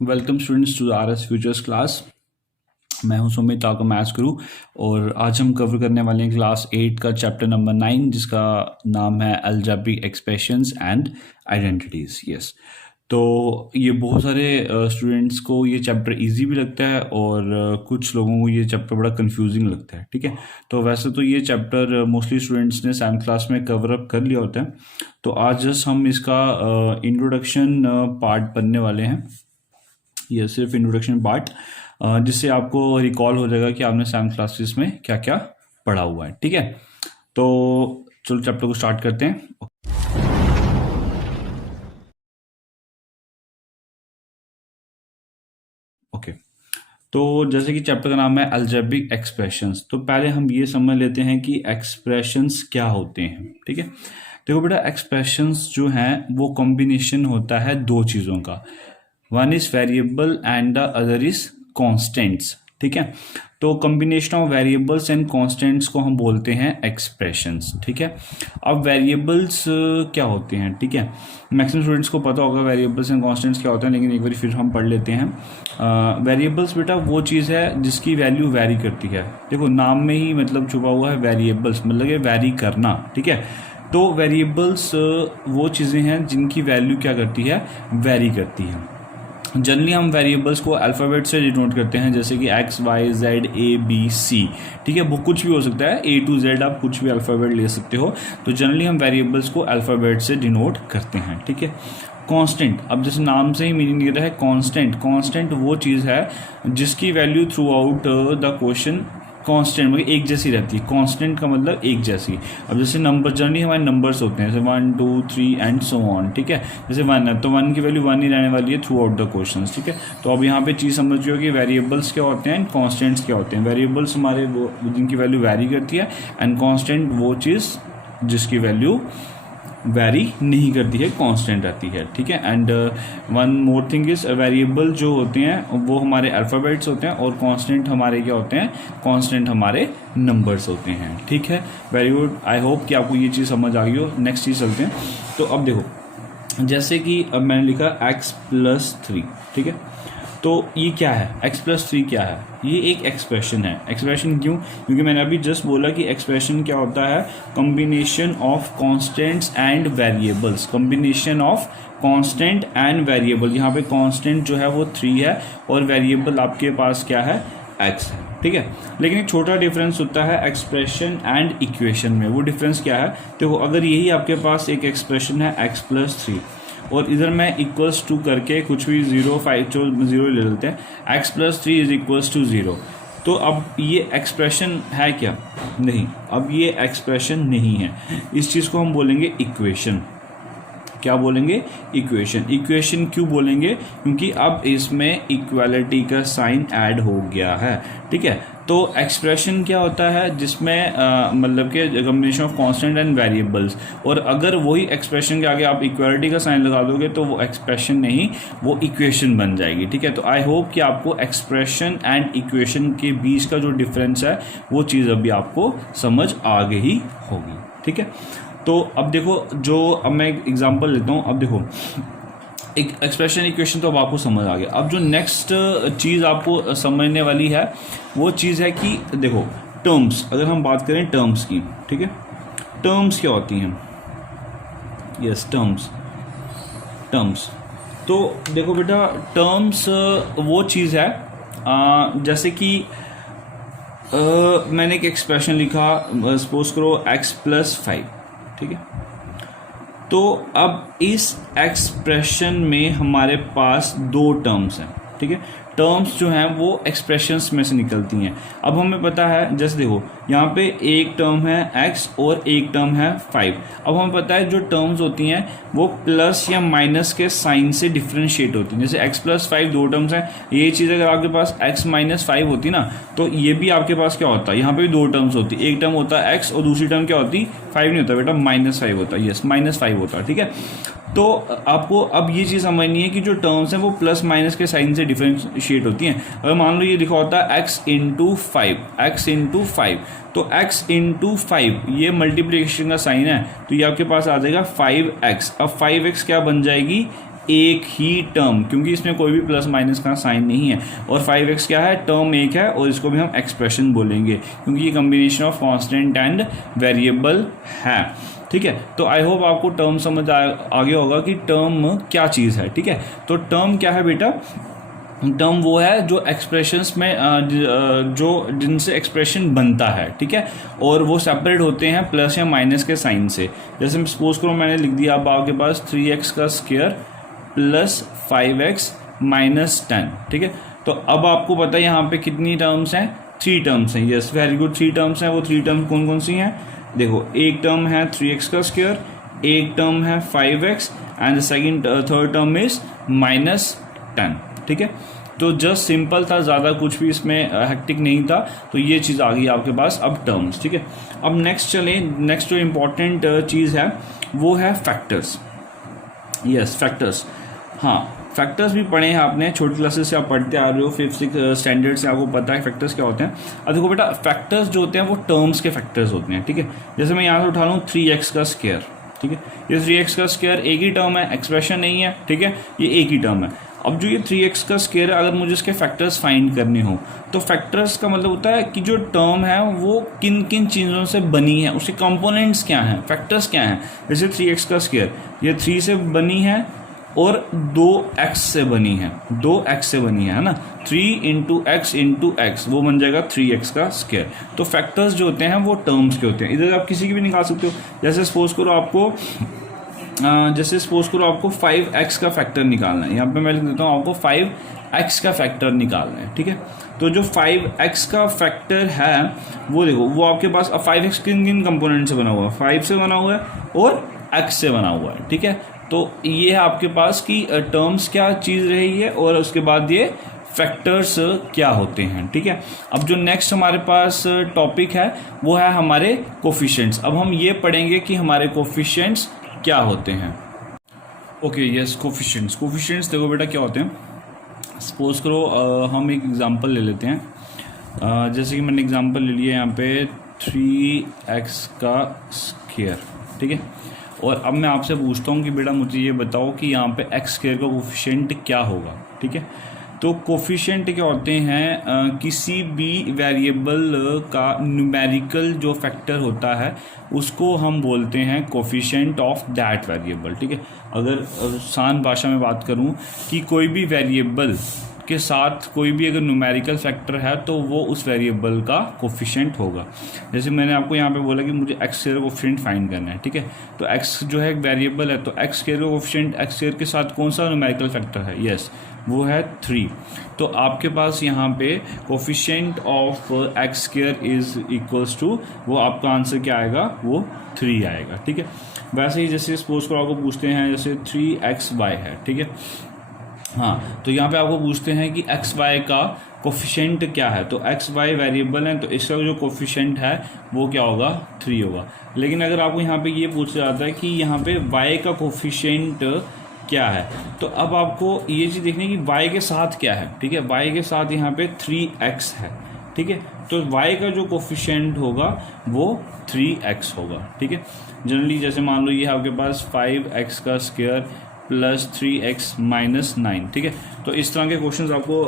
Welcome students to R S futures class. मैं हूं सुमित, आपका मैथ्स गुरु। और आज हम कवर करने वाले हैं क्लास 8 का चैप्टर नंबर 9, जिसका नाम है algebraic expressions and identities. Yes, तो ये बहुत सारे स्टूडेंट्स को ये चैप्टर इजी भी लगता है और कुछ लोगों को ये चैप्टर बड़ा कंफ्यूजिंग लगता है। ठीक है, तो वैसे तो ये चैप्टर मोस्टली स्टूडेंट्स ने 7th क्लास में कवर अप कर लिया होता है। तो आज जस्ट हम इसका इंट्रोडक्शन पार्ट पढ़ने वाले हैं। ये सिर्फ इंट्रोडक्शन पार्ट, जिससे आपको रिकॉल हो जाएगा कि आपने 7th क्लासेस में क्या क्या पढ़ा हुआ है। ठीक है, तो चलो चैप्टर को स्टार्ट करते हैं। ओके, तो जैसे कि चैप्टर का नाम है अलजेब्रिक एक्सप्रेशंस, तो पहले हम ये समझ लेते हैं कि एक्सप्रेशंस क्या होते हैं। ठीक है, देखो बेटा, एक्सप्रेशंस जो हैं वो कॉम्बिनेशन होता है दो चीज़ों का। One is variable and the other is constants. ठीक है, तो combination of variables and constants को हम बोलते हैं एक्सप्रेशंस। ठीक है, अब वेरिएबल्स क्या होते हैं? ठीक है, मैक्सिमम स्टूडेंट्स को पता होगा वेरिएबल्स एंड कॉन्स्टेंट्स क्या होते हैं, लेकिन एक बार फिर हम पढ़ लेते हैं। वेरिएबल्स बेटा वो चीज़ है जिसकी वैल्यू वैरी करती है। देखो, नाम में ही मतलब छुपा हुआ है वेरिएबल्स, मतलब ये वैरी करना। ठीक है, तो वेरिएबल्स वो चीज़ें हैं जिनकी वैल्यू क्या करती है, वैरी करती है। जनरली हम वेरिएबल्स को अल्फ़ाबेट से डिनोट करते हैं, जैसे कि X Y Z A B C. ठीक है, वो कुछ भी हो सकता है, ए टू जेड आप कुछ भी अल्फ़ाबेट ले सकते हो। तो जनरली हम वेरिएबल्स को अल्फ़ाबेट से डिनोट करते हैं। ठीक है, कांस्टेंट, अब जैसे नाम से ही मीनिंग दे रहा है कांस्टेंट। कांस्टेंट वो चीज़ है जिसकी value through out the question constant मतलब एक जैसी रहती है। कांस्टेंट का मतलब एक जैसी। अब जैसे नंबर, जनरली हमारे नंबर्स होते हैं, जैसे 1 2 3 एंड सो ऑन। ठीक है, जैसे 1 है तो 1 की वैल्यू 1 ही रहने वाली है थ्रू आउट द क्वेश्चन। ठीक है, तो अब यहाँ पे चीज़ समझ रहे हो कि वेरिएबल्स क्या होते हैं एंड कॉन्स्टेंट्स क्या होते हैं। वेरिएबल्स हमारे वो जिनकी वैल्यू वैरी करती है, एंड कॉन्स्टेंट वो चीज़ जिसकी वैल्यू वैरी नहीं करती है, कांस्टेंट रहती है। ठीक है, and one more thing is, variable जो होते हैं वो हमारे अल्फ़ाबेट्स होते हैं और कांस्टेंट हमारे क्या होते हैं, कांस्टेंट हमारे नंबर्स होते हैं। ठीक है, वेरी गुड, आई होप कि आपको ये चीज़ समझ आ गई हो। नेक्स्ट चीज़ चलते हैं। तो अब देखो, जैसे कि अब मैंने लिखा x+3। ठीक है, तो ये क्या है, x+3 क्या है? ये एक एक्सप्रेशन है। एक्सप्रेशन क्यों? क्योंकि मैंने अभी जस्ट बोला कि एक्सप्रेशन क्या होता है, combination of constants and variables. Combination of constant and variable. यहाँ पे कांस्टेंट जो है वो 3 है और वेरिएबल आपके पास क्या है, x है। ठीक है, लेकिन एक छोटा डिफरेंस होता है एक्सप्रेशन एंड इक्वेशन में। वो डिफरेंस क्या है? देखो, अगर यही आपके पास एक एक्सप्रेशन है x+3 और इधर मैं इक्वल्स टू करके कुछ भी 0 5 0 ले लेते हैं, x+3 इज इक्वल्स टू 0, तो अब ये एक्सप्रेशन है क्या? नहीं, अब ये एक्सप्रेशन नहीं है। इस चीज़ को हम बोलेंगे इक्वेशन। क्या बोलेंगे? इक्वेशन। इक्वेशन क्यों बोलेंगे? क्योंकि अब इसमें इक्वालिटी का साइन ऐड हो गया है। ठीक है, तो एक्सप्रेशन क्या होता है जिसमें मतलब कि combination of constant and variables, और अगर वही एक्सप्रेशन के आगे आप इक्वालिटी का साइन लगा दोगे तो वो एक्सप्रेशन नहीं, वो इक्वेशन बन जाएगी। ठीक है, तो आई होप कि आपको एक्सप्रेशन एंड इक्वेशन के बीच का जो डिफरेंस है वो चीज़ अभी आपको समझ आ गई होगी। ठीक है, तो अब देखो, अब मैं एक एग्जांपल लेता हूँ। अब देखो, एक एक्सप्रेशन इक्वेशन तो अब आपको समझ आ गया। अब जो नेक्स्ट चीज़ आपको समझने वाली है वो चीज़ है कि देखो, टर्म्स, अगर हम बात करें टर्म्स की। ठीक है, टर्म्स क्या होती हैं? Yes, terms. तो देखो बेटा, टर्म्स वो चीज़ है जैसे कि मैंने एक एक्सप्रेशन लिखा, सपोज करो x+5। ठीक है, तो अब इस एक्सप्रेशन में हमारे पास दो टर्म्स हैं। ठीक है, टर्म्स जो हैं वो एक्सप्रेशंस में से निकलती हैं। अब हमें पता है, जैसे देखो यहाँ पे एक टर्म है x और एक टर्म है 5। अब हमें पता है जो टर्म्स होती हैं वो प्लस या माइनस के साइन से डिफ्रेंशिएट होती हैं। जैसे x+5 दो टर्म्स हैं, ये चीज़ अगर आपके पास x-5 होती ना, तो ये भी आपके पास क्या होता है, यहाँ पे भी दो टर्म्स होती, एक टर्म होता है x और दूसरी टर्म क्या होती, 5 नहीं होता बेटा, -5 होता है। यस, -5 होता है। ठीक है, तो आपको अब ये चीज़ समझनी है कि जो टर्म्स हैं वो प्लस माइनस के साइन से डिफरेंशिएट होती हैं। अगर मान लो ये लिखा होता है x इंटू 5, तो x इंटू 5 ये मल्टीप्लिकेशन का साइन है, तो ये आपके पास आ जाएगा 5x। अब 5x क्या बन जाएगी, एक ही टर्म, क्योंकि इसमें कोई भी प्लस माइनस का साइन नहीं है, और 5x क्या है, टर्म एक है, और इसको भी हम एक्सप्रेशन बोलेंगे क्योंकि ये combination of constant and variable है। ठीक है, तो आई होप आपको टर्म समझ आ गया होगा कि टर्म क्या चीज़ है। ठीक है, तो टर्म क्या है बेटा, टर्म वो है जो एक्सप्रेशंस में जो जिनसे एक्सप्रेशन बनता है। ठीक है, और वो सेपरेट होते हैं प्लस या माइनस के साइन से। जैसे सपोज करो मैंने लिख दिया, अब आपके पास 3x का स्क्वायर प्लस 5x माइनस 10। ठीक है, तो अब आपको पता है यहाँ पे कितनी टर्म्स हैं, 3 टर्म्स हैं। यस, वेरी गुड, 3 टर्म्स हैं। वो 3 टर्म्स कौन कौन सी हैं, देखो, एक टर्म है 3x का स्क्वायर, एक टर्म है 5x, and third term is minus 10। ठीक है, तो जस्ट सिंपल था, ज़्यादा कुछ भी इसमें हेक्टिक नहीं था। तो ये चीज़ आ गई आपके पास अब टर्म्स। ठीक है, अब नेक्स्ट चलें, नेक्स्ट जो इम्पॉर्टेंट चीज़ है वो है फैक्टर्स। यस, फैक्टर्स, हाँ, फैक्टर्स भी पढ़े हैं आपने, छोटी क्लासेस से आप पढ़ते आ रहे हो, 5th-6 स्टैंडर्ड से आपको पता है फैक्टर्स क्या होते हैं। अब देखो बेटा, फैक्टर्स जो होते हैं वो टर्म्स के फैक्टर्स होते हैं। ठीक है, जैसे मैं यहाँ से उठा लूँ 3x का स्क्वायर। ठीक है, ये 3x का स्क्वायर एक ही टर्म है, एक्सप्रेशन नहीं है। ठीक है, ये एक ही टर्म है। अब जो ये 3x का स्क्वायर है, अगर मुझे इसके फैक्टर्स फाइंड करने हो, तो फैक्टर्स का मतलब होता है कि जो टर्म है वो किन किन चीज़ों से बनी है, उसके कंपोनेंट्स क्या हैं, फैक्टर्स क्या हैं। जैसे 3x का स्क्वायर, ये 3 से बनी है और 2x से बनी है, 2x से बनी है ना, 3 इंटू x वो बन जाएगा 3x का स्क्वायर। तो फैक्टर्स जो होते हैं वो टर्म्स के होते हैं। इधर आप किसी की भी निकाल सकते हो। जैसे सपोज करो आपको 5x का फैक्टर निकालना है। यहाँ पे मैं लिख देता हूँ आपको 5x का फैक्टर निकालना है। ठीक है, तो जो 5x का फैक्टर है वो देखो, वो आपके पास, अब 5x किन किन कंपोनेंट से बना हुआ है, 5 से बना हुआ है और x से बना हुआ है। ठीक है, तो ये है आपके पास कि टर्म्स क्या चीज़ रही है और उसके बाद ये फैक्टर्स क्या होते हैं। ठीक है, अब जो नेक्स्ट हमारे पास टॉपिक है वो है हमारे कोफिशिएंट्स। अब हम ये पढ़ेंगे कि हमारे कोफिशिएंट्स क्या होते हैं। ओके, यस, कोफिशिएंट्स देखो बेटा क्या होते हैं। सपोज करो हम एक एग्जांपल ले लेते हैं। जैसे कि मैंने एग्जांपल ले लिया यहाँ पे 3x का स्क्वायर। ठीक है, और अब मैं आपसे पूछता हूँ कि बेटा मुझे ये बताओ कि यहाँ पे x स्क्वायर का कोफिशिएंट क्या होगा। ठीक है, तो कोफिशिएंट क्या होते हैं, किसी भी वेरिएबल का न्यूमेरिकल जो फैक्टर होता है उसको हम बोलते हैं कोफिशिएंट ऑफ दैट वेरिएबल। ठीक है, अगर आसान भाषा में बात करूं कि कोई भी वेरिएबल के साथ कोई भी अगर न्यूमेरिकल फैक्टर है तो वो उस वेरिएबल का कोफिशिएंट होगा। जैसे मैंने आपको यहाँ पे बोला कि मुझे x स्क्वायर कोफिशिएंट फाइंड करना है। ठीक है, तो x जो है एक वेरिएबल है, तो x स्क्वायर का कोफिशिएंट x स्क्वायर के साथ कौन सा न्यूमेरिकल फैक्टर है, यस, वो है 3। तो आपके पास यहाँ पे coefficient of x square is equals to, वो आपका आंसर क्या आएगा, वो 3 आएगा। ठीक है, वैसे ही जैसे सपोज करो आपको पूछते हैं जैसे 3xy है। ठीक है, हाँ, तो यहाँ पे आपको पूछते हैं कि एक्स वाई का कोफिशिएंट क्या है, तो एक्स वाई वेरिएबल है, तो इसका जो कोफिशिएंट है वो क्या होगा, 3 होगा। लेकिन अगर आपको यहाँ पे ये पूछा जाता है कि यहाँ पे वाई का कोफिशिएंट क्या है, तो अब आपको ये चीज़ देखनी है कि वाई के साथ क्या है। ठीक है, वाई के साथ यहाँ पे 3x है। ठीक है, तो y का जो कोफिशिएंट होगा वो 3x होगा। ठीक है, जनरली जैसे मान लो ये आपके पास 5x का स्क्वायर प्लस 3x माइनस 9। ठीक है, तो इस तरह के क्वेश्चंस आपको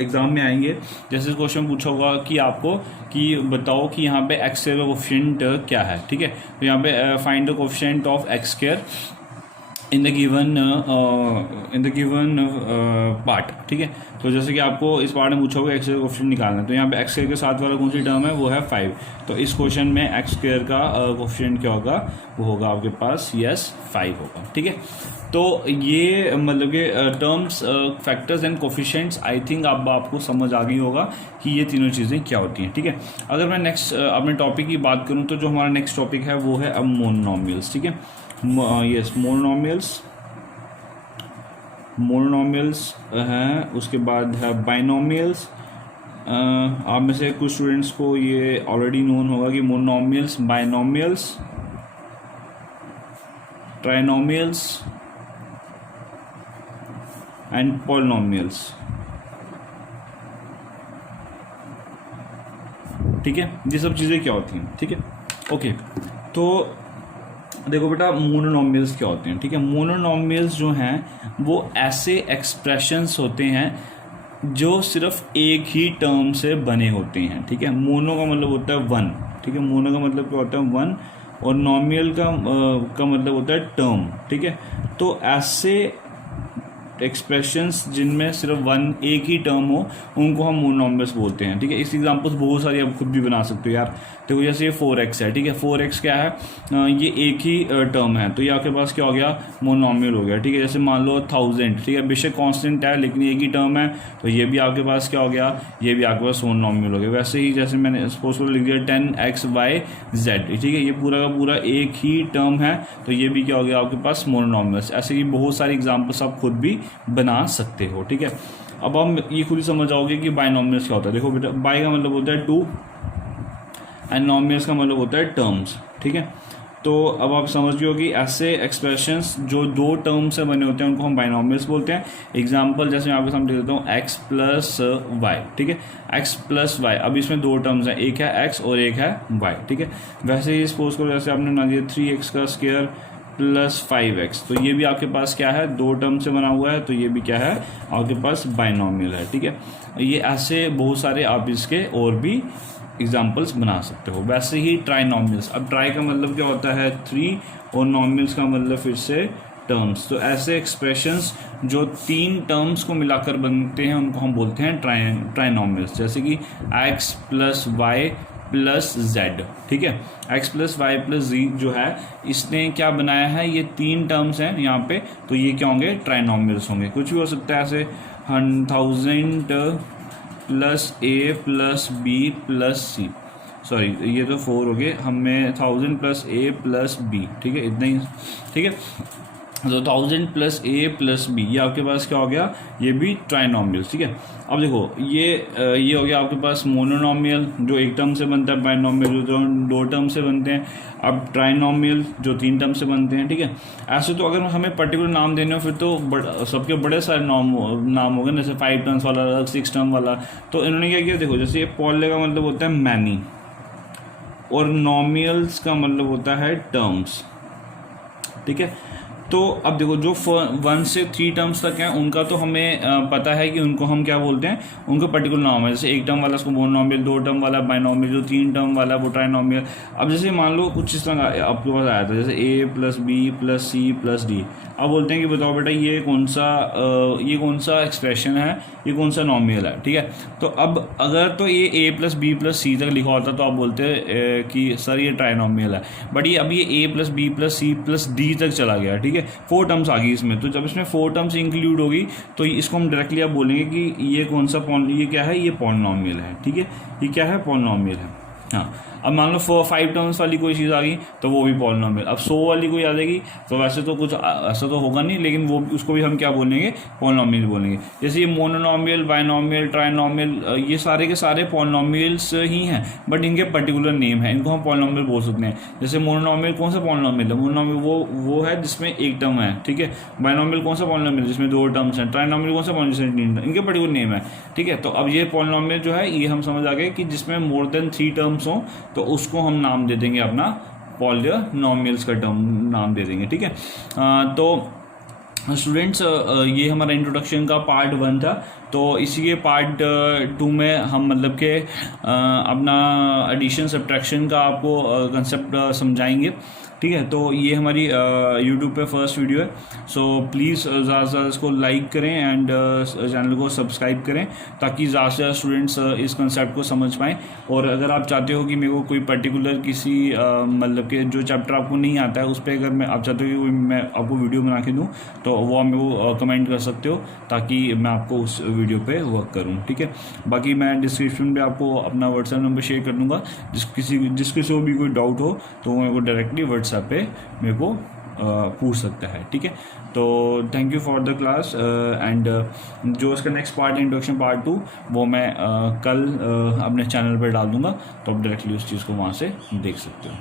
एग्जाम में आएंगे। जैसे क्वेश्चन पूछा होगा कि आपको कि बताओ कि यहाँ पे x स्क्वायर का कोफिशिएंट क्या है। ठीक है, तो यहाँ पे find the coefficient of x square in the given part. ठीक है, तो जैसे कि आपको इस पार्ट में पूछा होगा एक्स स्क्वायर कोफिशिएंट निकालना है, तो यहाँ पे एक्स स्क्वायर के साथ वाला कौन सी टर्म है, वो है 5। तो इस क्वेश्चन में एक्स स्क्वायर का कोफिशिएंट क्या होगा, वो होगा आपके पास 5 होगा। ठीक है, तो ये मतलब कि terms, factors and coefficients, I think आपको समझ आ गई होगा कि ये तीनों चीज़ें क्या होती हैं। ठीक है, अगर मैं नेक्स्ट अपने टॉपिक की बात करूँ तो जो हमारा नेक्स्ट टॉपिक है वो है अब मोनोमियल्स। ठीक है, यस, मोनोमियल्स हैं, उसके बाद है बाइनोमियल्स। आप में से कुछ स्टूडेंट्स को ये ऑलरेडी नोन होगा कि monomials, binomials, trinomials and polynomials. ठीक है, ये सब चीज़ें क्या होती हैं। ठीक है, ओके, तो देखो बेटा मोनोनॉमियल्स क्या होते हैं, ठीक है। मोनोनॉमियल्स जो हैं वो ऐसे एक्सप्रेशंस होते हैं जो सिर्फ एक ही टर्म से बने होते हैं, ठीक है। मोनो का मतलब होता है वन, ठीक है। मोनो का मतलब क्या होता है वन, और नॉमियल का मतलब होता है टर्म, ठीक है। तो ऐसे एक्सप्रेशंस जिनमें सिर्फ वन एक ही टर्म हो उनको हम मोनोनॉमियल्स बोलते हैं, ठीक है। इस एग्जांपल्स बहुत सारी आप खुद भी बना सकते हो यार। देखो जैसे ये 4x है, ठीक है। 4x क्या है, ये एक ही टर्म है, तो ये आपके पास क्या हो गया, मोनोनॉमियल हो गया, ठीक है। जैसे मान लो 1000, ठीक है, बेशक कांस्टेंट है लेकिन एक ही टर्म है, तो ये भी आपके पास क्या हो गया, ये भी आपके पास मोनोनॉमियल हो गया। वैसे ही जैसे मैंने सपोज लिख दिया 10xyz, ठीक है, ये पूरा का पूरा एक ही टर्म है, तो ये भी क्या हो गया आपके पास मोनोनॉमियल्स। ऐसे ही बहुत सारी एग्जाम्पल्स आप खुद भी बना सकते हो, ठीक है। अब हम ये खुद ही समझ जाओगे कि बाइनॉमियल्स क्या होता है। देखो बेटा बाई का मतलब होता है टू एंड नॉमियल्स का मतलब होता है टर्म्स, ठीक है। तो अब आप समझ गए हो कि ऐसे एक्सप्रेशंस जो दो टर्म से बने होते हैं उनको हम बाइनॉमियल्स बोलते हैं। एग्जांपल जैसे मैं आपके सामने देता हूँ x प्लस वाई, ठीक है, x प्लस वाई। अब इसमें दो टर्म्स हैं, एक है x और एक है y, ठीक है। वैसे ही सपोज करो जैसे आपने बना दिया 3x का स्क्वायर प्लस 5x, तो ये भी आपके पास क्या है, दो टर्म से बना हुआ है, तो ये भी क्या है आपके पास बाइनॉमियल है, ठीक है। ये ऐसे बहुत सारे आप इसके और भी एग्जाम्पल्स बना सकते हो। वैसे ही ट्राइनॉमियल्स, अब ट्राई का मतलब क्या होता है 3 और नॉमियल्स का मतलब फिर से टर्म्स। तो ऐसे एक्सप्रेशंस जो तीन टर्म्स को मिलाकर बनते हैं उनको हम बोलते हैं ट्राइनॉमियल्स। जैसे कि x plus Y plus Z, ठीक है। x plus Y plus Z जो है इसने क्या बनाया है, ये तीन टर्म्स हैं यहाँ पे, तो ये क्या होंगे, ट्राइनॉमियल्स होंगे। कुछ भी हो सकता है ऐसे 1000 प्लस ए प्लस बी प्लस सी, सॉरी ये तो 4 हो गए, हमें 1000 प्लस ए प्लस बी, ठीक है, इतना ही, ठीक है। तो 1000 प्लस ए प्लस बी ये आपके पास क्या हो गया, ये भी ट्राइनॉमियल्स, ठीक है। अब देखो ये हो गया आपके पास मोनोनॉमियल जो एक टर्म से बनता है, बाइनॉमियल जो दो टर्म से बनते हैं, अब ट्राइनॉमियल जो तीन टर्म से बनते हैं, ठीक है। ऐसे तो अगर हमें पर्टिकुलर नाम देने हो फिर तो सबके बड़े सारे नाम हो गए, जैसे 5 टर्म्स वाला अलग, 6 टर्म वाला। तो इन्होंने क्या किया, देखो जैसे ये पॉले का मतलब होता है मैनी, और नॉमियल्स का मतलब होता है टर्म्स, ठीक है। तो अब देखो जो 1 से 3 टर्म्स तक हैं उनका तो हमें पता है कि उनको हम क्या बोलते हैं, उनको पर्टिकुलर नाम है। जैसे एक टर्म वाला उसको मोनोनॉमियल, दो टर्म वाला बाइनॉमियल, जो 3 टर्म वाला वो ट्राइनॉमियल। अब जैसे मान लो कुछ इस तरह आपके पास आया था जैसे a plus B plus C plus D. अब बोलते हैं कि बताओ बेटा ये कौन सा एक्सप्रेशन है, ये कौन सा नॉमियल है, ठीक है। तो अब अगर तो ये a प्लस बी प्लस सी तक लिखा होता तो आप बोलते कि सर ये ट्राइनॉमियल है, बट ये अब ये a plus B plus C plus D तक चला गया, ठीक है। 4 टर्म्स आ गई इसमें, तो जब इसमें 4 टर्म्स इंक्लूड होगी तो इसको हम डायरेक्टली आप बोलेंगे कि ये कौन सा ये क्या है, ये पॉलिनॉमियल है, ठीक है। ये क्या है, पॉलिनॉमियल है, हाँ। अब मान लो 5 टर्म्स वाली कोई चीज़ आ गई तो वो भी पॉलिनॉमियल। अब 100 वाली कोई आ जाएगी तो वैसे तो कुछ ऐसा तो होगा नहीं, लेकिन वो उसको भी हम क्या बोलेंगे, पॉलिनॉमियल बोलेंगे। जैसे ये मोनोनॉमियल, बाइनॉमियल, ट्राइनॉमियल, ये सारे के सारे पॉलिनॉमियल्स ही हैं, बट इनके पर्टिकुलर नेम है, इनको हम पॉलिनॉमियल बोल सकते हैं। जैसे मोनोनॉमियल कौन सा पॉलिनॉमियल है, मोनोनॉमियल वो है जिसमें एक टर्म है, ठीक है। बाइनॉमियल कौन सा पॉलिनॉमियल जिसमें 2 टर्म्स हैं। ट्राइनॉमियल कौन सा पॉलिनॉमियल, 3 टर्म, इनके पर्टिकुलर नेम है, ठीक है। तो अब ये पॉलिनॉमियल जो है ये हम समझ आ गए कि जिसमें मोर देन 3 टर्म्स हों तो उसको हम नाम दे देंगे अपना पॉलिनॉमियल्स का टर्म नाम दे देंगे, ठीक है। तो स्टूडेंट्स ये हमारा इंट्रोडक्शन का पार्ट 1 था। तो इसी के पार्ट 2 में हम मतलब कि अपना एडिशन सब्ट्रैक्शन का आपको कंसेप्ट समझाएंगे, ठीक है। तो ये हमारी यूट्यूब पे फर्स्ट वीडियो है, सो प्लीज़ ज़्यादा से ज़्यादा इसको लाइक करें एंड चैनल को सब्सक्राइब करें ताकि ज़्यादा से ज़्यादा स्टूडेंट्स इस कंसेप्ट को समझ पाएँ। और अगर आप चाहते हो कि मेरे को कोई पर्टिकुलर किसी मतलब कि जो चैप्टर आपको नहीं आता है उस पर अगर आप चाहते हो कि कोई मैं आपको वीडियो बना के दूँ तो वो आप मेरे को कमेंट कर सकते हो ताकि मैं आपको उस वीडियो पे वर्क करूँ, ठीक है। बाकी मैं डिस्क्रिप्शन में आपको अपना व्हाट्सएप नंबर शेयर कर दूँगा, जिसके से भी कोई डाउट हो तो वो मेरे को डायरेक्टली व्हाट्सएप पे मेरे को पूछ सकता है, ठीक है। तो thank you for the class and जो इसका नेक्स्ट पार्ट इंट्रोडक्शन पार्ट 2 वो मैं कल अपने चैनल पर डाल दूँगा, तो आप डायरेक्टली उस चीज़ को वहाँ से देख सकते हो।